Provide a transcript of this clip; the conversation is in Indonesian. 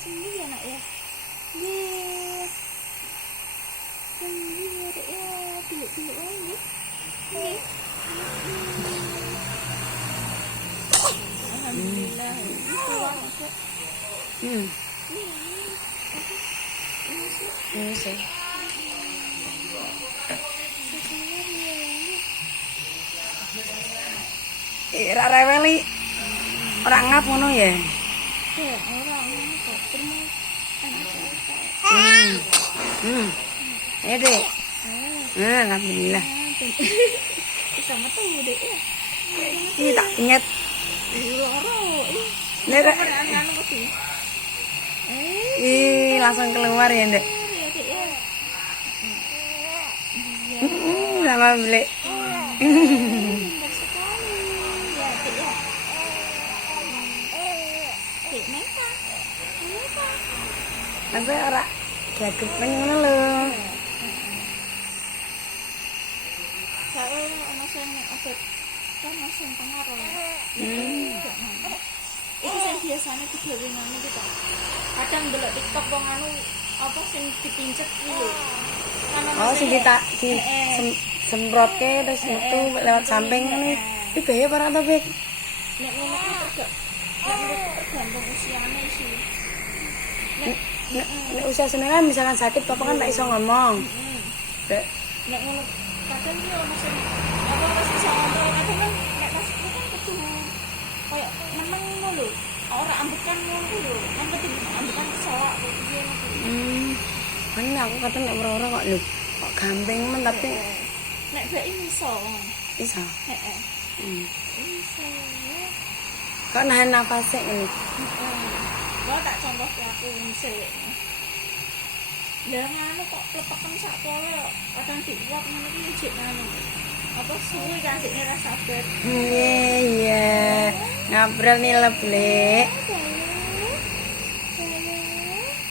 Sembuh ya nak ya. Nggih. Sembuh ya Dek ya. Pilih-pilih wae nggih. Nggih. Alhamdulillah. Keluar Dek. Ini sih. Ra reweli. Ora ngap ngono ya. Ya, orang kok terus Ya, Dek. Alhamdulillah. bisa metu Dek ya. Ini tak ingat. Loro. Nek Anu mesti. langsung keluar ya, Dek. Ya Dek ya. Sama beli. Pintar sekali. Ya Dek ya. Dek Meta. Meta. Masa ora gagepen ngono lho. Kalau ana sing nek obat kan masih pengaruh. Itu sing biasane digawe ngono iki to. Kadang ndelok TikTok wong anu apa sing dipincet iki lho. Oh, sing semprotke terus metu lewat samping ngene. Iki bahaya para to, Bek? Nek ngono ku tergantung usiane sih. Nek usia senengan misalkan sakit papa kan tak iso ngomong. Dek. Nek ngono kadang iki ono sing apa masih iso ngomong kadang kan nek pas itu kan kudu koyo meneng ngono lho. Ora ambekan ngono lho. Kan penting ambekan kesolak kok piye ngono. Kan aku kata nek ora-ora kok lho. Kok gampang men tapi nek bek iso. iso. Heeh. Iso. Kok nahan nafas ngene. Kok tak contoh ke aku sik. Lah ngono kok pleteken sak pole kadang diuap ngene iki jek ngono. Apa suwi kan sik rasa sabar. Iya. Ngabrol nih leblek.